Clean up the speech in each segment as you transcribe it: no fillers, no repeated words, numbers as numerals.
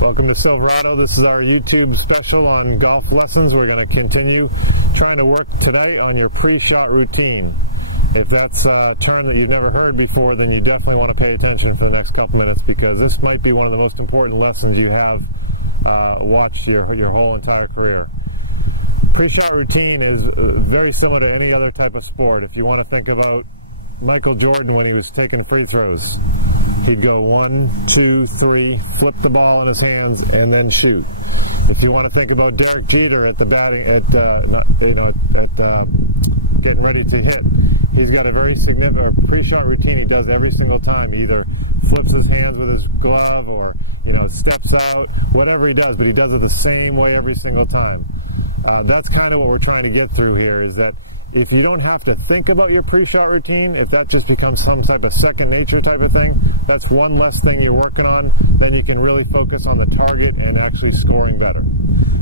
Welcome to Silverado. This is our YouTube special on golf lessons. We're going to continue trying to work today on your pre-shot routine. If that's a term that you've never heard before, then you definitely want to pay attention for the next couple minutes, because this might be one of the most important lessons you have watched your whole entire career. Pre-shot routine is very similar to any other type of sport. If you want to think about Michael Jordan when he was taking free throws, he'd go 1, 2, 3, flip the ball in his hands, and then shoot. If you want to think about Derek Jeter at the batting, getting ready to hit, he's got a very significant pre-shot routine he does every single time. He either flips his hands with his glove, or steps out, whatever he does, but he does it the same way every single time. That's kind of what we're trying to get through here, is that if you don't have to think about your pre-shot routine, if that just becomes some type of second nature type of thing, that's one less thing you're working on, then you can really focus on the target and actually scoring better.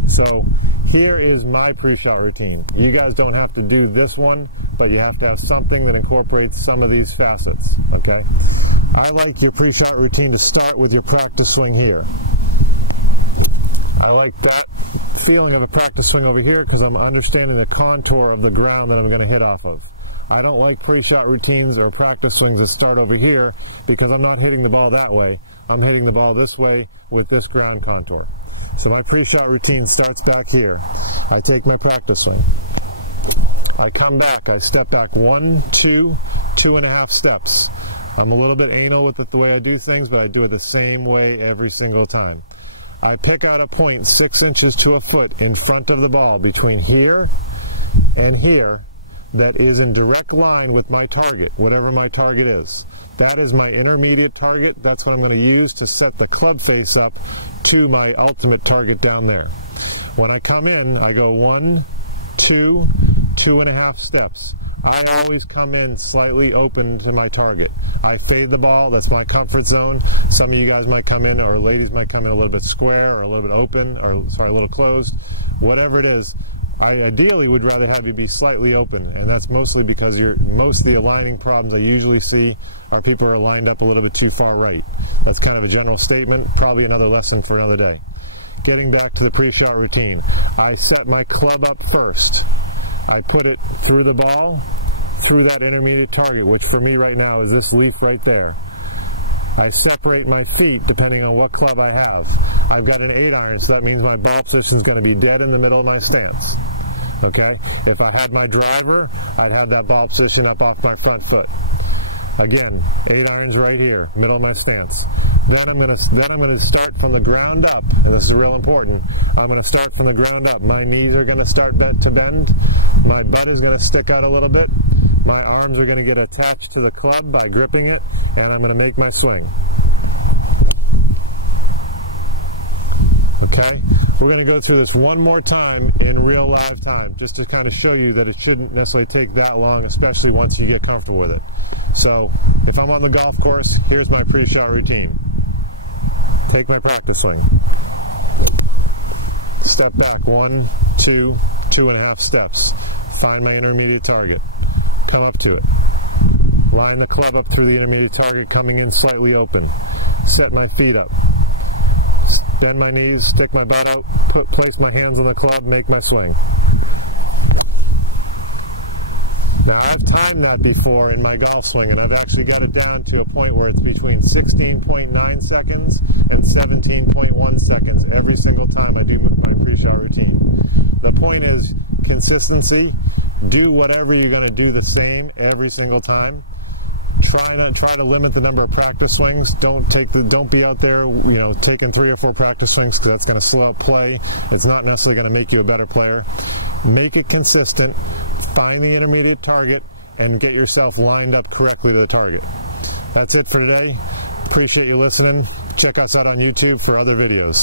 So here is my pre-shot routine. You guys don't have to do this one, but you have to have something that incorporates some of these facets, okay? I like your pre-shot routine to start with your practice swing here. I like that feeling of a practice swing over here because I'm understanding the contour of the ground that I'm going to hit off of. I don't like pre-shot routines or practice swings that start over here because I'm not hitting the ball that way. I'm hitting the ball this way with this ground contour. So my pre-shot routine starts back here. I take my practice swing. I come back. I step back 1, 2, 2.5 steps. I'm a little bit anal with the way I do things, but I do it the same way every single time. I pick out a point 6 inches to a foot in front of the ball between here and here that is in direct line with my target, whatever my target is. That is my intermediate target. That's what I'm going to use to set the club face up to my ultimate target down there. When I come in, I go 1, 2, 2.5 steps. I always come in slightly open to my target. I fade the ball. That's my comfort zone. Some of you guys might come in, or ladies might come in a little bit square, or a little bit open, or sorry, a little closed. Whatever it is, I ideally would rather have you be slightly open, and that's mostly because most of the aligning problems I usually see are people are lined up a little bit too far right. That's kind of a general statement, probably another lesson for another day. Getting back to the pre-shot routine, I set my club up first. I put it through the ball, through that intermediate target, which for me right now is this leaf right there. I separate my feet depending on what club I have. I've got an 8-iron, so that means my ball position is going to be dead in the middle of my stance. Okay? If I had my driver, I'd have that ball position up off my front foot. Again, 8-irons right here, middle of my stance. Then I'm going to start from the ground up, and this is real important. I'm going to start from the ground up. My knees are going to start to bend. My butt is going to stick out a little bit. My arms are going to get attached to the club by gripping it, and I'm going to make my swing. Okay? We're going to go through this one more time in real live time, just to kind of show you that it shouldn't necessarily take that long, especially once you get comfortable with it. So, if I'm on the golf course, here's my pre-shot routine. Take my practice swing. Step back 1, 2, 2.5 steps. Find my intermediate target. Come up to it. Line the club up through the intermediate target, coming in slightly open. Set my feet up. Bend my knees, stick my butt out, place my hands on the club, make my swing. Now, I've timed that before in my golf swing, and I've actually got it down to a point where it's between 16.9 seconds and 17.1 seconds every single time I do my pre-shot routine. The point is consistency. Do whatever you're going to do the same every single time. Try to limit the number of practice swings. Don't be out there, taking 3 or 4 practice swings, because that's going to slow up play. It's not necessarily going to make you a better player. Make it consistent. Find the intermediate target and get yourself lined up correctly to the target. That's it for today. Appreciate you listening. Check us out on YouTube for other videos.